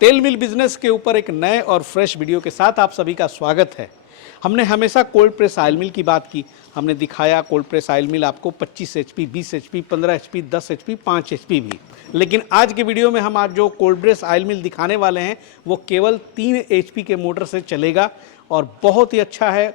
तेल मिल बिजनेस के ऊपर एक नए और फ्रेश वीडियो के साथ आप सभी का स्वागत है। हमने हमेशा कोल्ड प्रेस ऑयल मिल की बात की, हमने दिखाया कोल्ड प्रेस ऑयल मिल आपको 25 HP, 20 HP, 15 HP, 10 HP, 5 HP भी। लेकिन आज के वीडियो में हम आज जो कोल्ड प्रेस ऑयल मिल दिखाने वाले हैं वो केवल 3 HP के मोटर से चलेगा और बहुत ही अच्छा है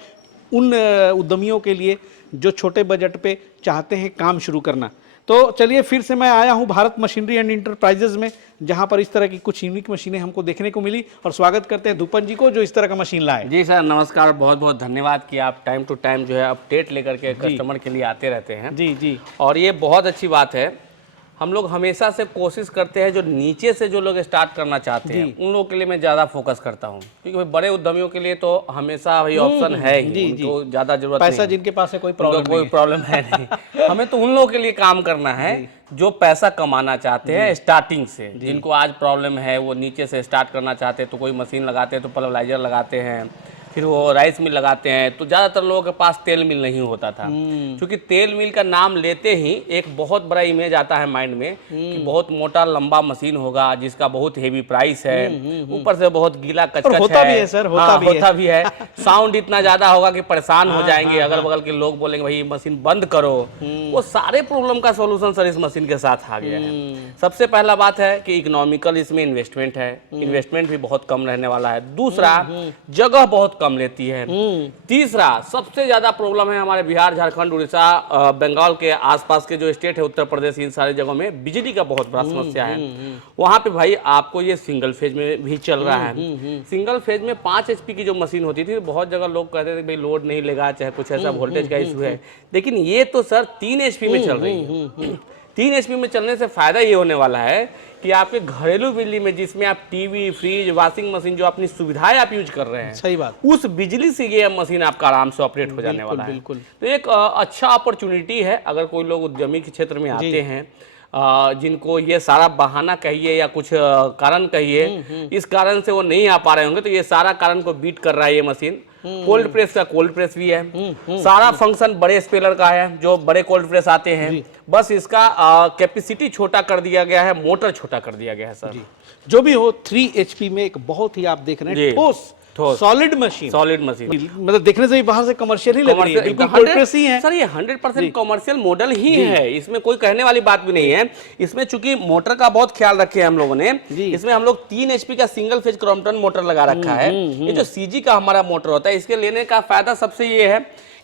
उन उद्यमियों के लिए जो छोटे बजट पे चाहते हैं काम शुरू करना। तो चलिए फिर से मैं आया हूं भारत मशीनरी एंड इंटरप्राइजेज में, जहां पर इस तरह की कुछ यूनिक मशीनें हमको देखने को मिली और स्वागत करते हैं धूपन जी को जो इस तरह का मशीन लाए। जी सर नमस्कार, बहुत बहुत धन्यवाद कि आप टाइम टू टाइम जो है अपडेट लेकर के कस्टमर के लिए आते रहते हैं। जी जी। और ये बहुत अच्छी बात है। हम लोग हमेशा से कोशिश करते हैं जो नीचे से जो लोग स्टार्ट करना चाहते हैं उन लोगों के लिए मैं ज़्यादा फोकस करता हूँ, क्योंकि भाई बड़े उद्यमियों के लिए तो हमेशा भाई ऑप्शन है ही, उनको ज़्यादा जरूरत नहीं, पैसा जिनके पास है कोई प्रॉब्लम है नहीं। हमें तो उन लोगों के लिए काम करना है जो पैसा कमाना चाहते हैं स्टार्टिंग से। जिनको आज प्रॉब्लम है वो नीचे से स्टार्ट करना चाहते हैं, तो कोई मशीन लगाते हैं तो पल्वराइजर लगाते हैं, फिर वो राइस मिल लगाते हैं। तो ज़्यादातर लोगों के पास तेल मिल नहीं होता था, क्योंकि तेल मिल का नाम लेते ही एक बहुत बड़ा इमेज आता है माइंड में कि बहुत मोटा लंबा मशीन होगा जिसका बहुत हेवी प्राइस है, ऊपर से बहुत गीला कचकच होता है। भी है सर, होता भी है। साउंड इतना ज़्यादा होगा कि परेशान हो जाएंगे, अगल बगल के लोग बोलेंगे भाई मशीन बंद करो। वो सारे प्रॉब्लम का सोल्यूशन सर इस मशीन के साथ आ गया है। सबसे पहला बात है कि इकोनॉमिकल इसमें इन्वेस्टमेंट है, इन्वेस्टमेंट भी बहुत कम रहने वाला है। दूसरा, जगह बहुत कम लेती है। तीसरा, सबसे ज्यादा प्रॉब्लम है हमारे बिहार, झारखंड, उड़ीसा, बंगाल के आसपास के जो स्टेट है, उत्तर प्रदेश, इन सारी जगहों में बिजली का बहुत बड़ा समस्या है। वहां पे भाई आपको ये सिंगल फेज में भी चल रहा है। सिंगल फेज में 5 HP की जो मशीन होती थी, बहुत जगह लोग कहते थे भाई लोड नहीं लेगा, चाहे कुछ ऐसा वोल्टेज का इशू है। लेकिन ये तो सर 3 HP में चल रही है। 3 HP में चलने से फायदा ये होने वाला है कि आपके घरेलू बिजली में, जिसमें आप टीवी, फ्रिज, वॉशिंग मशीन, जो अपनी सुविधाएं आप यूज कर रहे हैं, सही बात, उस बिजली से ये मशीन आपका आराम से ऑपरेट हो जाने वाला है। बिल्कुल। तो एक अच्छा अपॉर्चुनिटी है अगर कोई लोग उद्यमी के क्षेत्र में आते हैं, जिनको ये सारा बहाना कहिए या कुछ कारण कहिए, इस कारण से वो नहीं आ पा रहे होंगे, तो ये सारा कारण को बीट कर रहा है ये मशीन। कोल्ड प्रेस का कोल्ड प्रेस भी है, सारा फंक्शन बड़े स्पेलर का है जो बड़े कोल्ड प्रेस आते हैं। बस इसका कैपेसिटी छोटा कर दिया गया है, मोटर छोटा कर दिया गया है सर। जो भी हो 3 HP में एक बहुत ही आप देख रहे हैं ठोस सॉलिड मशीन मतलब देखने से ही बाहर से कमर्शियल ही लग रही है, बिल्कुल कोल्ड प्रेस ही है सर। ये 100% कमर्शियल मॉडल ही है, इसमें कोई कहने वाली बात भी नहीं है। इसमें चूंकि मोटर का बहुत ख्याल रखे हैं हम लोगों ने, इसमें हम लोग 3 HP का सिंगल फेज क्रॉम्पटन मोटर लगा रखा है। ये जो CG का हमारा मोटर होता है, इसके लेने का फायदा सबसे ये है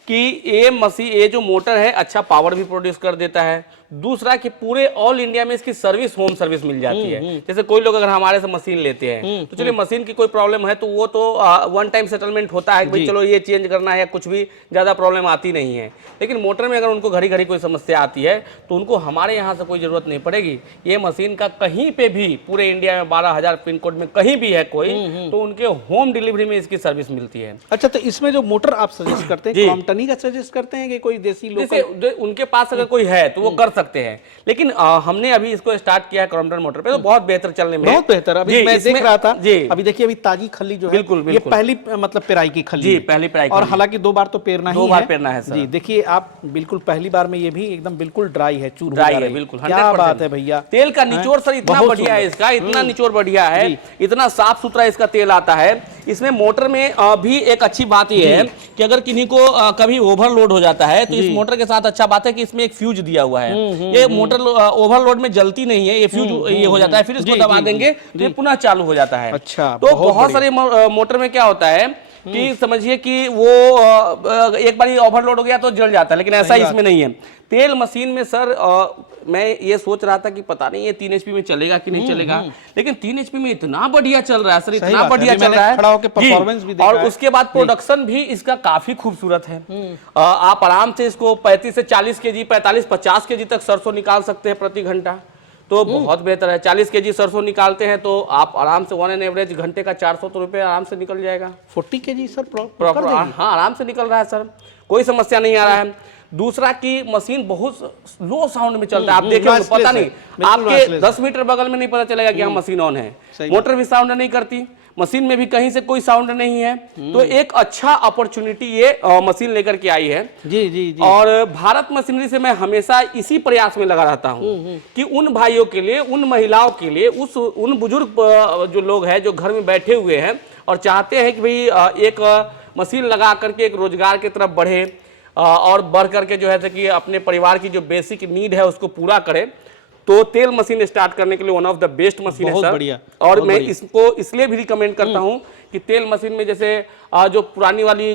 कि ये जो मोटर है अच्छा पावर भी प्रोड्यूस कर देता है। दूसरा कि पूरे ऑल इंडिया में इसकी सर्विस, होम सर्विस मिल जाती है। जैसे कोई लोग अगर हमारे से मशीन लेते हैं तो चलिए मशीन की कोई प्रॉब्लम है तो वो तो वन टाइम सेटलमेंट होता है कि भाई चलो ये चेंज करना है या कुछ भी, ज्यादा प्रॉब्लम आती नहीं है। लेकिन मोटर में अगर उनको घड़ी घड़ी कोई समस्या आती है तो उनको हमारे यहाँ से कोई जरूरत नहीं पड़ेगी। ये मशीन का कहीं पे भी पूरे इंडिया में 12,000 पिन कोड में कहीं भी है कोई, तो उनके होम डिलीवरी में इसकी सर्विस मिलती है। अच्छा, तो इसमें जो मोटर आप सजेस्ट करते हैं क्रॉम्पटन का सजेस्ट करते हैं कि कोई देसी लोकल? उनके पास अगर कोई है तो वो कर सकते हैं, लेकिन हमने अभी इसको स्टार्ट किया है क्रॉम्पटन मोटर पे, तो बहुत बेहतर चलने में, बहुत बेहतर। अभी मैं देख रहा था जी, अभी देखिए अभी ताजी खल्ली जो है, बिल्कुल ये पहली मतलब पेराई की खल्ली जी, पहली पेराई, और हालांकि 2 बार तो पेरना ही है, 2 बार पेरना है सर। जी देखिए आप बिल्कुल पहली बार में ये भी एकदम बिल्कुल ड्राई है, चूर ड्राई है बिल्कुल। क्या बात है भैया, तेल का निचोड़ सर इतना बढ़िया है इसका, इतना निचोड़ बढ़िया है, इतना साफ सुथरा इसका तेल आता है। इसमें मोटर में भी एक अच्छी बात यह है कि अगर किन्हीं को कभी ओवरलोड हो जाता है तो इस मोटर के साथ अच्छा बात है कि इसमें एक फ्यूज दिया हुआ है। ये मोटर ओवरलोड में जलती नहीं है, ये फ्यूज ये हो जाता है, फिर इसको दबा देंगे तो ये पुनः चालू हो जाता है। अच्छा, तो बहुत सारे मोटर में क्या होता है कि समझिए कि वो एक बार ओवरलोड हो गया तो जल जाता है, लेकिन ऐसा इसमें नहीं है। तेल मशीन में सर मैं ये सोच रहा था कि पता नहीं ये 3 HP में चलेगा कि नहीं चलेगा, लेकिन 3 HP में इतना बढ़िया चल रहा है सर, इतना बढ़िया चल रहा है, खड़ा होकर परफॉर्मेंस भी देखा है। और उसके बाद प्रोडक्शन भी इसका काफी खूबसूरत है। आप आराम से इसको 35 से 40 kg, 45-50 kg तक सरसों निकाल सकते हैं प्रति घंटा, तो बहुत बेहतर है। 40 kg सरसों निकालते हैं तो आप आराम से ऑन एन एवरेज घंटे का 400 रुपये आराम से निकल जाएगा। 40 kg सर प्रॉपर, हाँ आराम से निकल रहा है सर, कोई समस्या नहीं आ रहा है। दूसरा कि मशीन बहुत लो साउंड में चलता है, आप देखें तो पता नहीं, बिल्कुल आपके noiseless 10 मीटर बगल में नहीं पता चलेगा कि हाँ मशीन ऑन है। मोटर भी साउंड नहीं करती, मशीन में भी कहीं से कोई साउंड नहीं है। तो एक अच्छा अपॉर्चुनिटी ये मशीन लेकर के आई है। जी जी जी। और भारत मशीनरी से मैं हमेशा इसी प्रयास में लगा रहता हूँ कि उन भाइयों के लिए, उन महिलाओं के लिए, उन बुजुर्ग जो लोग हैं जो घर में बैठे हुए हैं और चाहते हैं कि भाई एक मशीन लगा करके एक रोजगार की तरफ बढ़े और बढ़ करके जो है कि अपने परिवार की जो बेसिक नीड है उसको पूरा करे, तो तेल मशीन स्टार्ट करने के लिए one of the best machine है सर। बढ़िया, और मैं इसको इसलिए भी रिकमेंड करता हूं कि तेल मशीन में जैसे जो पुरानी वाली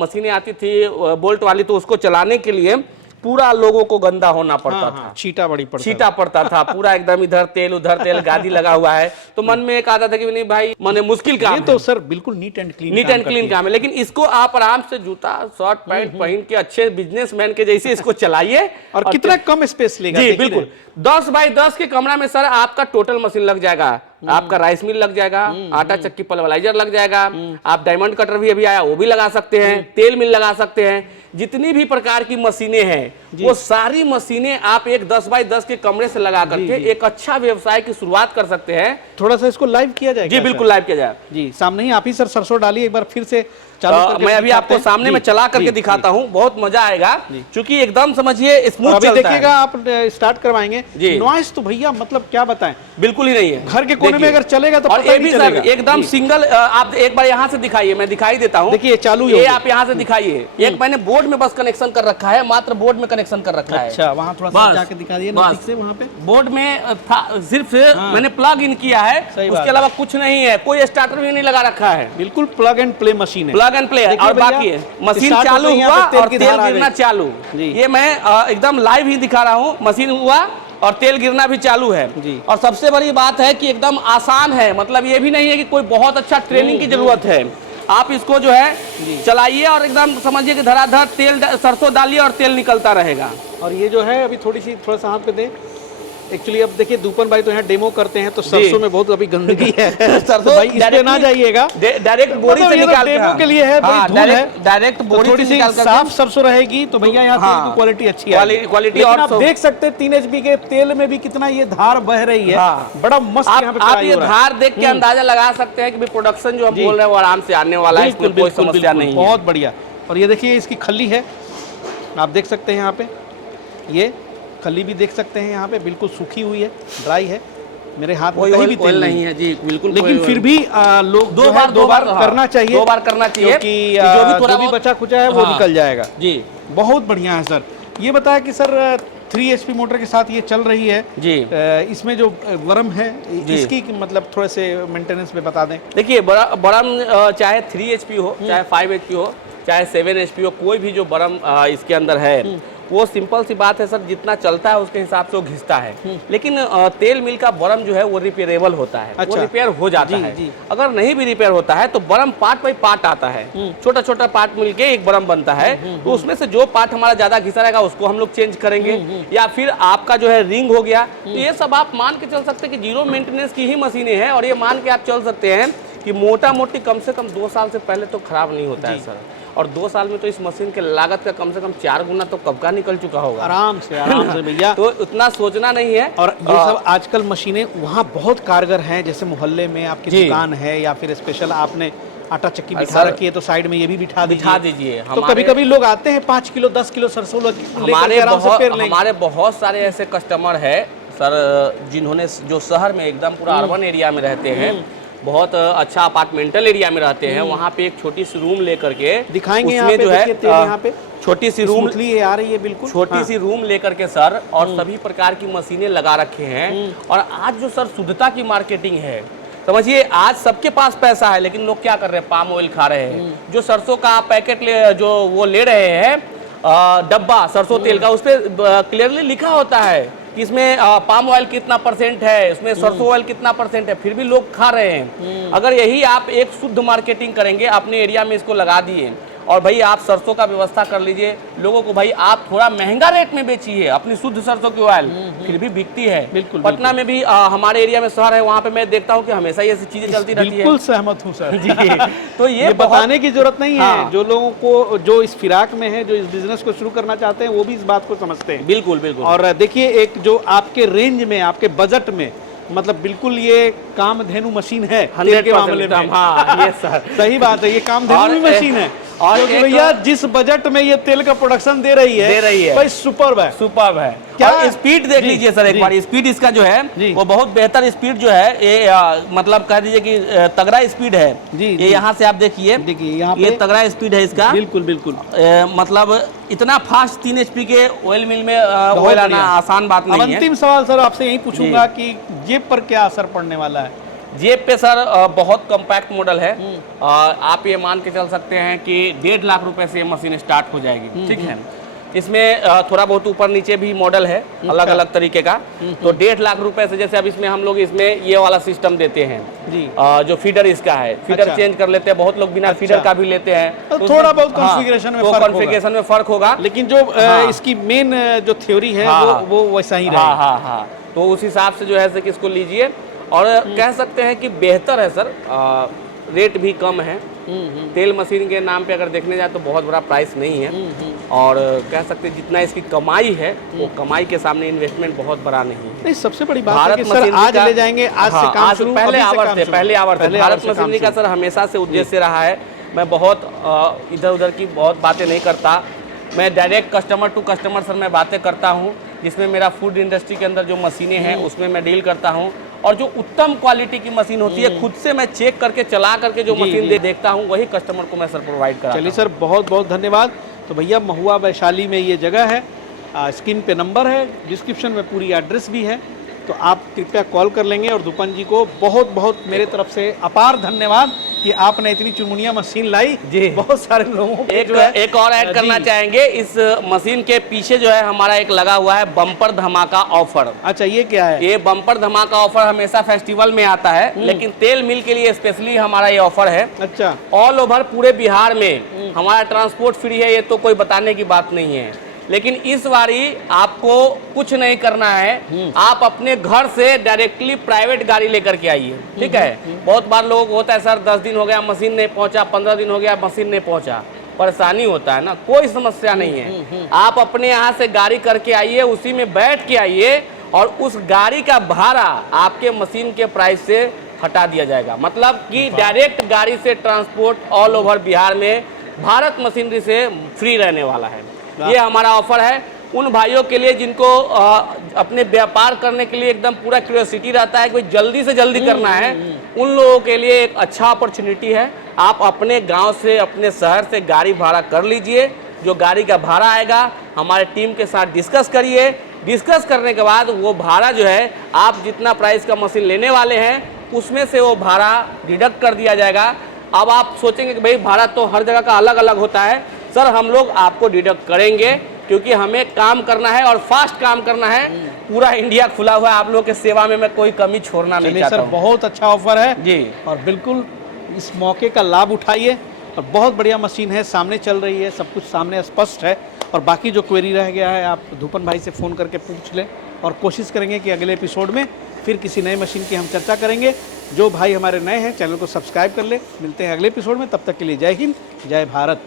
मशीनें आती थी बोल्ट वाली, तो उसको चलाने के लिए पूरा लोगों को गंदा होना पड़ता था, छीटा बड़ी पड़ता छीटा पड़ता था पूरा एकदम, इधर तेल उधर तेल, गादी लगा हुआ है, तो मन में एक आता था कि नहीं भाई माने मुश्किल काम ये है। तो सर बिल्कुल नीट एंड क्लीन काम है, लेकिन इसको आप आराम से जूता शर्ट पैंट पहन के अच्छे बिजनेसमैन के जैसे इसको चलाइए। और कितना कम स्पेस लेगा। जी बिल्कुल, 10 बाई 10 के कमरा में सर आपका टोटल मशीन लग जाएगा, आपका राइस मिल लग जाएगा, आटा चक्की पल्वराइजर लग जाएगा, आप डायमंड कटर भी अभी आया वो भी लगा सकते हैं, तेल मिल लगा सकते हैं, जितनी भी प्रकार की मशीनें हैं वो सारी मशीनें आप एक 10 बाई 10 के कमरे से लगा करके एक अच्छा व्यवसाय की शुरुआत कर सकते हैं। थोड़ा सा इसको लाइव किया जाएगा। जी बिल्कुल लाइव किया जाए। जी सामने ही आप ही सर सरसों डालिए एक बार फिर से चालू करके मैं अभी आपको सामने में चला करके दिखाता हूँ, बहुत मजा आएगा क्योंकि एकदम समझिए स्मूथ चलता है। देखिएगा आप स्टार्ट करवाएंगे जी। नॉइस तो भैया मतलब क्या बताएं, बिल्कुल ही नहीं है। घर के कोने में अगर चलेगा तो और पता ये ही भी नहीं सर चलेगा। एकदम सिंगल, आप एक बार यहाँ से दिखाइए, मैं दिखाई देता हूँ। देखिए चालू ये आप यहाँ से दिखाइए, एक मैंने बोर्ड में बस कनेक्शन कर रखा है, मात्र बोर्ड में कनेक्शन कर रखा है। अच्छा वहाँ थोड़ा सा जाके दिखा दिए नजदीक से, वहाँ पे बोर्ड में सिर्फ मैंने प्लग इन किया है, उसके अलावा कुछ नहीं है, कोई स्टार्टर भी नहीं लगा रखा है, बिल्कुल प्लग एंड प्ले मशीन है। Plug and play. और बाकी है मशीन चालू हुआ और तेल गिरना चालू, ये मैं एकदम लाइव ही दिखा रहा हूँ। मशीन हुआ और तेल गिरना भी चालू है। और सबसे बड़ी बात है कि एकदम आसान है, मतलब ये भी नहीं है कि कोई बहुत अच्छा ट्रेनिंग की जरूरत है। आप इसको जो है चलाइए और एकदम समझिए कि धड़ाधड़ तेल सरसों डालिए और तेल निकलता रहेगा। और ये जो है अभी थोड़ा सा हाथ पे दें। एक्चुअली अब देखिए दूपन भाई तो यहाँ डेमो करते हैं, तो सरसों में बहुत अभी गंदगी है सरसों भाई इस पे ना जाइए, डायरेक्ट बोरी से निकाल डेमो के लिए है, बड़ी धूल है, डायरेक्ट बोरी थोड़ी सी साफ सरसों रहेगी तो भैया यहाँ तेल की क्वालिटी अच्छी है। क्वालिटी और आप देख सकते हैं 3 HP के तेल में भी कितना ये धार बह रही है, बड़ा मस्त यहाँ पे आप ये धार देख के अंदाजा लगा सकते हैं कि प्रोडक्शन जो हम बोल रहे हैं वो आराम से आने वाला है, इसमें कोई समस्या नहीं है। बहुत बढ़िया। और ये देखिए इसकी खल्ली है, आप देख सकते हैं यहाँ पे, ये खली भी देख सकते हैं यहाँ पे बिल्कुल सूखी हुई है, ड्राई है। मेरे हाथ में कहीं भी तेल नहीं है जी बिल्कुल, लेकिन फिर भी लोग दो बार करना चाहिए, 2 बार करना चाहिए क्योंकि जो भी बचा खुचा है वो निकल जाएगा। जी बहुत बढ़िया है सर। ये बताया कि सर 3 HP मोटर के साथ ये चल रही है जी। इसमें जो बरम है इसकी मतलब थोड़े से मेंटेनेंस में बता दें। देखिए बरम चाहे 3 HP हो, चाहे 5 HP हो, चाहे 7 HP हो, कोई भी जो बरम इसके अंदर है वो सिंपल सी बात है सर, जितना चलता है उसके हिसाब से वो घिसता है। लेकिन तेल मिल का बरम जो है वो रिपेयरेबल होता है। वो रिपेयर हो जाता है। अगर नहीं भी रिपेयर होता है तो बरम पार्ट बाई पार्ट आता है, छोटा छोटा पार्ट मिलके एक बरम बनता है। तो उसमें से जो पार्ट हमारा ज्यादा घिसा रहेगा उसको हम लोग चेंज करेंगे, या फिर आपका जो है रिंग हो गया, तो ये सब आप मान के चल सकते हैं कि 0 मेंटेनेंस की ही मशीनें हैं। और ये मान के आप चल सकते हैं कि मोटा मोटी कम से कम 2 साल से पहले तो खराब नहीं होता है सर। और 2 साल में तो इस मशीन के लागत का कम से कम 4 गुना तो कब का निकल चुका होगा। आराम से भैया। तो उतना सोचना नहीं है। और ये सब आजकल मशीनें वहाँ बहुत कारगर हैं, जैसे मोहल्ले में आपकी दुकान है या फिर स्पेशल आपने आटा चक्की बिठा रखी है तो साइड में ये भी बिठा दीजिए। तो कभी कभी लोग आते हैं 5 किलो 10 किलो सरसों हमारे बहुत सारे ऐसे कस्टमर है सर जिन्होंने जो शहर में एकदम पूरा अर्बन एरिया में रहते हैं, बहुत अच्छा अपार्टमेंटल एरिया में रहते हैं, वहाँ पे एक छोटी सी रूम लेकर के दिखाएंगे उसमें जो है यहाँ पे छोटी सी रूम आ रही है, बिल्कुल छोटी सी रूम लेकर के सर, और सभी प्रकार की मशीनें लगा रखे हैं। और आज जो सर शुद्धता की मार्केटिंग है, समझिए आज सबके पास पैसा है, लेकिन लोग क्या कर रहे हैं, पाम ऑयल खा रहे हैं। जो सरसों का पैकेट जो वो ले रहे हैं डब्बा सरसों तेल का, उस पर क्लियरली लिखा होता है कि इसमें पाम ऑयल कितना % है, इसमें सरसों ऑयल कितना % है, फिर भी लोग खा रहे हैं। अगर यही आप एक शुद्ध मार्केटिंग करेंगे, अपने एरिया में इसको लगा दिए और भाई आप सरसों का व्यवस्था कर लीजिए लोगों को, भाई आप थोड़ा महंगा रेट में बेचिए अपनी शुद्ध सरसों की ऑयल, फिर भी बिकती है। बिल्कुल, पटना में भी हमारे एरिया में शहर है, वहाँ पे मैं देखता हूँ कि हमेशा ये ऐसी चीजें चलती रहती है। बिल्कुल सहमत हूँ सर जी। तो ये बताने की जरूरत नहीं है। हाँ। जो लोगों को, जो इस फिराक में है, जो इस बिजनेस को शुरू करना चाहते हैं, वो भी इस बात को समझते हैं। बिल्कुल बिल्कुल। और देखिए, एक जो आपके रेंज में, आपके बजट में, मतलब बिल्कुल ये कामधेनु मशीन है तेल के मामले में। हाँ ये सर सही बात है, ये कामधेनु मशीन है। और क्योंकि भैया जिस बजट में ये तेल का प्रोडक्शन दे रही है भाई सुपर्ब है, सुपर्ब है। क्या और स्पीड देख लीजिए सर एक बार, स्पीड इसका जो है वो बहुत बेहतर स्पीड जो है, ये मतलब कह दीजिए कि तगड़ा स्पीड है जी। ये यहाँ से आप देखिए, ये तगड़ा स्पीड है इसका। बिल्कुल बिल्कुल। मतलब इतना फास्ट 3 HP के ऑयल मिल में ऑयल आना आसान बात नहीं है। अंतिम सवाल सर आपसे यही पूछूंगा कि जेब पर क्या असर पड़ने वाला है? जेब पे सर बहुत कम्पैक्ट मॉडल है। आप ये मान के चल सकते हैं कि 1.5 लाख रुपए से ये मशीन स्टार्ट हो जाएगी। ठीक है, इसमें थोड़ा बहुत ऊपर नीचे भी मॉडल है अलग अलग तरीके का। तो 1.5 लाख रुपए से, जैसे अब इसमें हम लोग इसमें ये वाला सिस्टम देते हैं जी। जो फीडर इसका है, फीडर चेंज कर लेते हैं, बहुत लोग बिना फीडर का भी लेते हैं। तो थोड़ा बहुत कॉन्फ़िगरेशन में फर्क होगा, लेकिन जो इसकी मेन जो थ्योरी है वो वैसा ही रहेगा। हाँ। तो उस हिसाब से जो है कि इसको लीजिए, और कह सकते हैं कि बेहतर है सर, रेट भी कम है। तेल मशीन के नाम पे अगर देखने जाए तो बहुत बड़ा प्राइस नहीं है, और कह सकते हैं जितना इसकी कमाई है वो कमाई के सामने इन्वेस्टमेंट बहुत बड़ा नहीं है। नहीं, सबसे बड़ी बात है कि सर आज ले जाएंगे, आज से काम शुरू, पहले आवर से भारत मशीनरी का सर हमेशा से उद्देश्य रहा है। मैं बहुत इधर उधर की बहुत बातें नहीं करता, मैं direct customer to customer sir मैं बातें करता हूँ, जिसमें मेरा फूड इंडस्ट्री के अंदर जो मशीनें हैं उसमें मैं डील करता हूँ, और जो उत्तम क्वालिटी की मशीन होती है खुद से मैं चेक करके चला करके जो मशीन देखता हूँ वही कस्टमर को मैं सर प्रोवाइड कराता हूँ। चलिए सर, बहुत बहुत धन्यवाद। तो भैया महुआ वैशाली में ये जगह है, स्क्रीन पे नंबर है, डिस्क्रिप्शन में पूरी एड्रेस भी है, तो आप कृपया कॉल कर लेंगे। और दुपन जी को बहुत बहुत मेरे तरफ से अपार धन्यवाद कि आपने इतनी चुनमुनिया मशीन लाई जी। बहुत सारे लोगों को एक और ऐड करना चाहेंगे, इस मशीन के पीछे जो है हमारा एक लगा हुआ है बम्पर धमाका ऑफर। अच्छा, ये क्या है? ये बम्पर धमाका ऑफर हमेशा फेस्टिवल में आता है, लेकिन तेल मिल के लिए स्पेशली हमारा ये ऑफर है। अच्छा, ऑल ओवर पूरे बिहार में हमारा ट्रांसपोर्ट फ्री है, ये तो कोई बताने की बात नहीं है। लेकिन इस बारी आपको कुछ नहीं करना है, आप अपने घर से डायरेक्टली प्राइवेट गाड़ी लेकर के आइए। ठीक है, बहुत बार लोगों को होता है सर 10 दिन हो गया मशीन नहीं पहुंचा, 15 दिन हो गया मशीन नहीं पहुंचा, परेशानी होता है ना, कोई समस्या नहीं है। आप अपने यहाँ से गाड़ी करके आइए, उसी में बैठ के आइए, और उस गाड़ी का भाड़ा आपके मशीन के प्राइस से हटा दिया जाएगा। मतलब कि डायरेक्ट गाड़ी से ट्रांसपोर्ट ऑल ओवर बिहार में भारत मशीनरी से फ्री रहने वाला है। ये हमारा ऑफर है उन भाइयों के लिए जिनको अपने व्यापार करने के लिए एकदम पूरा क्यूरियोसिटी रहता है, कोई जल्दी से जल्दी करना है, उन लोगों के लिए एक अच्छा अपॉर्चुनिटी है। आप अपने गांव से, अपने शहर से गाड़ी भाड़ा कर लीजिए, जो गाड़ी का भाड़ा आएगा हमारे टीम के साथ डिस्कस करिए। डिस्कस करने के बाद वो भाड़ा जो है, आप जितना प्राइस का मशीन लेने वाले हैं उसमें से वो भाड़ा डिडक्ट कर दिया जाएगा। अब आप सोचेंगे कि भाई भाड़ा तो हर जगह का अलग अलग होता है, सर हम लोग आपको डिडक्ट करेंगे, क्योंकि हमें काम करना है और फास्ट काम करना है। पूरा इंडिया खुला हुआ है आप लोगों के सेवा में, मैं कोई कमी छोड़ना नहीं चाहता सर, बहुत अच्छा ऑफर है जी, और बिल्कुल इस मौके का लाभ उठाइए। और बहुत बढ़िया मशीन है, सामने चल रही है, सब कुछ सामने स्पष्ट है। और बाकी जो क्वेरी रह गया है आप धूपन भाई से फ़ोन करके पूछ लें, और कोशिश करेंगे कि अगले एपिसोड में फिर किसी नए मशीन की हम चर्चा करेंगे। जो भाई हमारे नए हैं चैनल को सब्सक्राइब कर ले। मिलते हैं अगले एपिसोड में, तब तक के लिए जय हिंद, जय भारत।